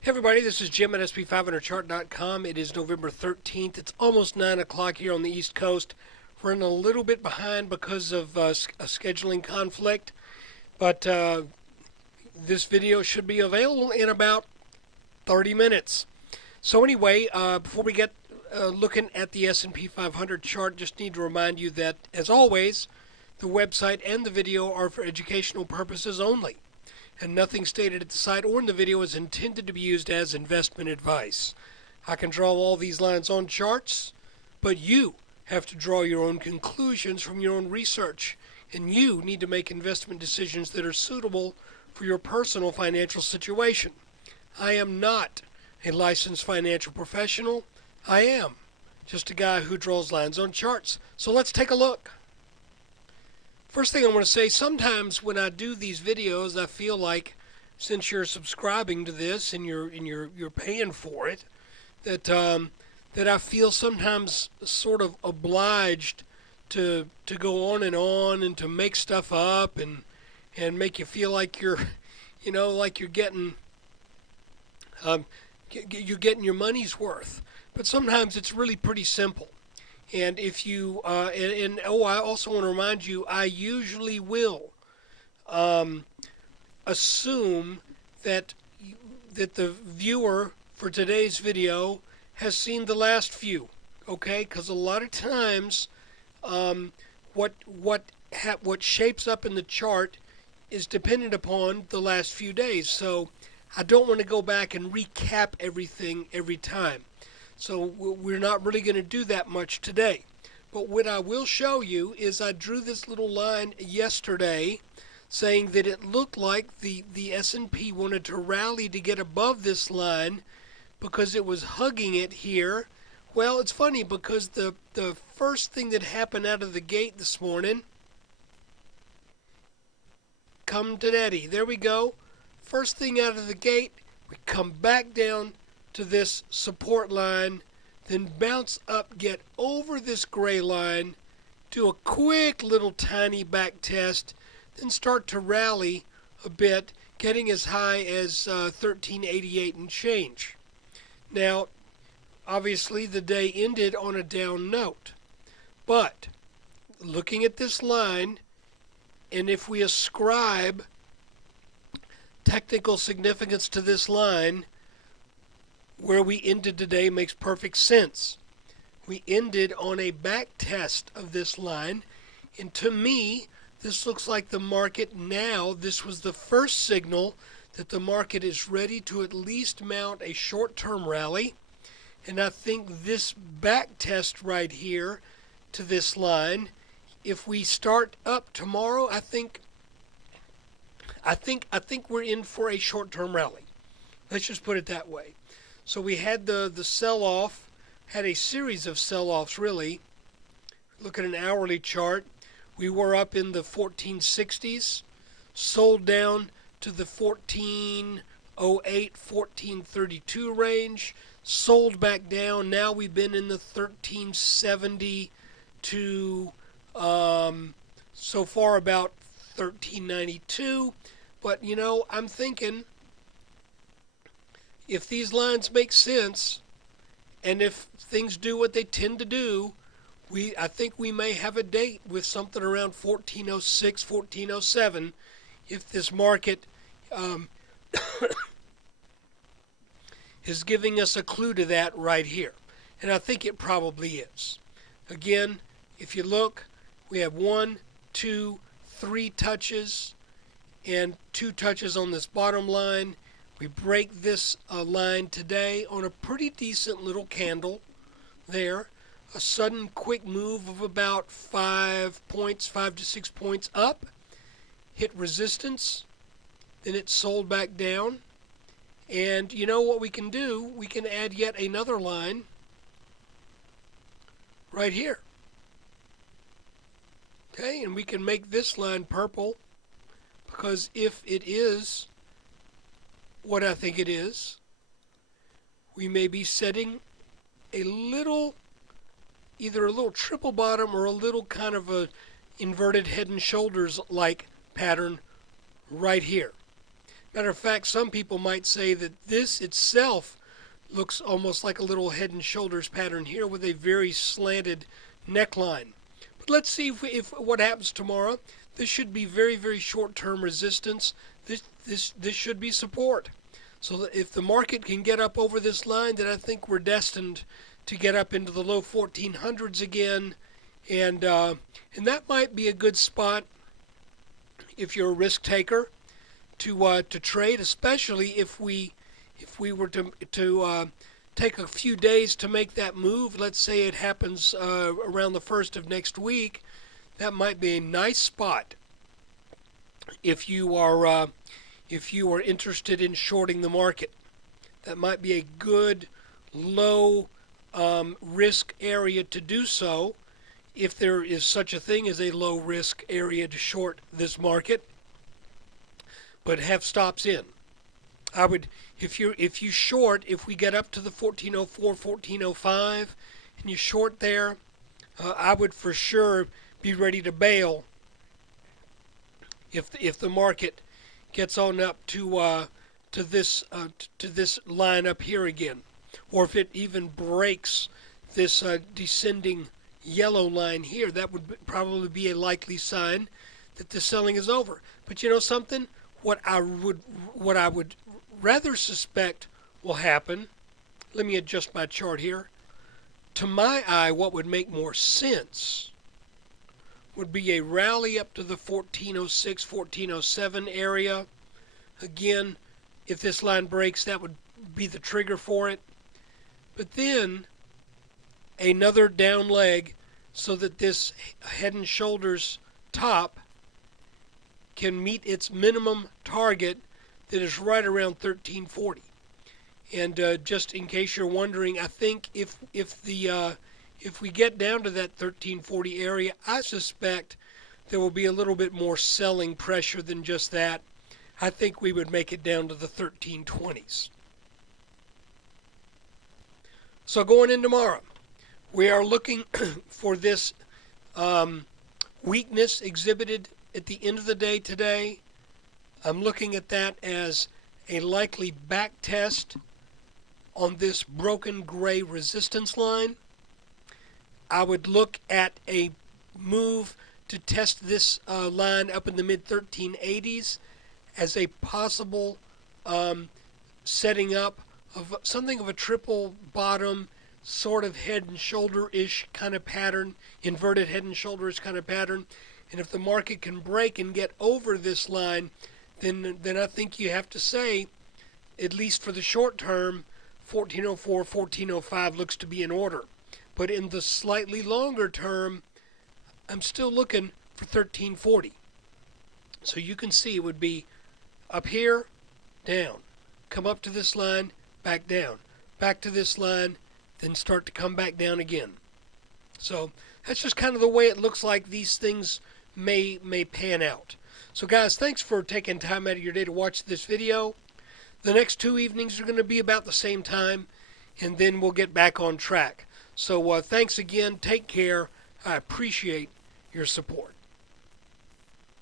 Hey everybody, this is Jim at SP500chart.com. It is November 13th. It's almost 9 o'clock here on the East Coast. We're running a little bit behind because of a scheduling conflict, but this video should be available in about 30 minutes. So anyway, before we get looking at the S&P 500 chart, just need to remind you that, as always, the website and the video are for educational purposes only, and nothing stated at the site or in the video is intended to be used as investment advice. I can draw all these lines on charts, but you have to draw your own conclusions from your own research, and you need to make investment decisions that are suitable for your personal financial situation. I am not a licensed financial professional. I am just a guy who draws lines on charts. So let's take a look. First thing I want to say, sometimes when I do these videos, I feel like since you're subscribing to this and you're paying for it, that I feel sometimes sort of obliged to go on and to make stuff up and make you feel like you're like you're getting your money's worth. But sometimes it's really pretty simple. And if you I also want to remind you, I usually will assume that the viewer for today's video has seen the last few, okay? Because a lot of times, what shapes up in the chart is dependent upon the last few days. So I don't want to go back and recap everything every time. So we're not really going to do that much today. But what I will show you is I drew this little line yesterday saying that it looked like the S&P wanted to rally to get above this line because it was hugging it here. Well, it's funny because the first thing that happened out of the gate this morning, come to daddy. There we go. First thing out of the gate, we come back down to this support line, then bounce up, get over this gray line, do a quick little tiny back test, then start to rally a bit, getting as high as 1388 and change. Now, obviously the day ended on a down note, but looking at this line, and if we ascribe technical significance to this line, where we ended today makes perfect sense. We ended on a back test of this line, and to me, this looks like the market now, this was the first signal that the market is ready to at least mount a short-term rally, and I think this back test right here to this line, if we start up tomorrow, I think we're in for a short-term rally. Let's just put it that way. So we had the sell-off, had a series of sell-offs really. Look at an hourly chart. We were up in the 1460s, sold down to the 1408, 1432 range, sold back down. Now we've been in the 1370 to so far about 1392. But I'm thinking, if these lines make sense, and if things do what they tend to do, I think we may have a date with something around 1406, 1407, if this market is giving us a clue to that right here. And I think it probably is. Again, if you look, we have 1, 2, 3 touches, and 2 touches on this bottom line. We break this line today on a pretty decent little candle there. A sudden quick move of about 5 to 6 points up. Hit resistance. Then it sold back down. And you know what we can do? We can add yet another line right here. Okay, and we can make this line purple, because if it is what I think it is, we may be setting a little, either a little triple bottom or a little kind of a inverted head and shoulders like pattern right here. Matter of fact, some people might say that this itself looks almost like a little head and shoulders pattern here with a very slanted neckline. But let's see if what happens tomorrow. This should be very, very short-term resistance. This should be support. So that if the market can get up over this line, then I think we're destined to get up into the low 1400s again, and that might be a good spot if you're a risk taker to trade, especially if we were to take a few days to make that move. Let's say it happens around the 1st of next week. That might be a nice spot if you are interested in shorting the market. That might be a good low risk area to do so, if there is such a thing as a low risk area to short this market, but have stops in. I would, if you short, if we get up to the 1404, 1405, and you short there, I would for sure be ready to bail if the market gets on up to this line up here again, or if it even breaks this descending yellow line here. That would probably be a likely sign that the selling is over. But you know something? What I would rather suspect will happen, let me adjust my chart here. To my eye, what would make more sense would be a rally up to the 1406, 1407 area. Again, if this line breaks, that would be the trigger for it. But then another down leg so that this head and shoulders top can meet its minimum target that is right around 1340. And just in case you're wondering, I think if we get down to that 1340 area, I suspect there will be a little bit more selling pressure than just that. I think we would make it down to the 1320s. So going in tomorrow, we are looking for this weakness exhibited at the end of the day today. I'm looking at that as a likely back test on this broken gray resistance line. I would look at a move to test this line up in the mid-1380s as a possible setting up of something of a triple bottom, sort of head and shoulder-ish kind of pattern, inverted head and shoulders kind of pattern. And if the market can break and get over this line, then I think you have to say, at least for the short term, 1404, 1405 looks to be in order. But in the slightly longer term, I'm still looking for 1340. So you can see it would be up here, down, come up to this line, back down, back to this line, then start to come back down again. So that's just kind of the way it looks like these things may pan out. So guys, thanks for taking time out of your day to watch this video. The next 2 evenings are going to be about the same time, and then we'll get back on track. So thanks again. Take care. I appreciate your support.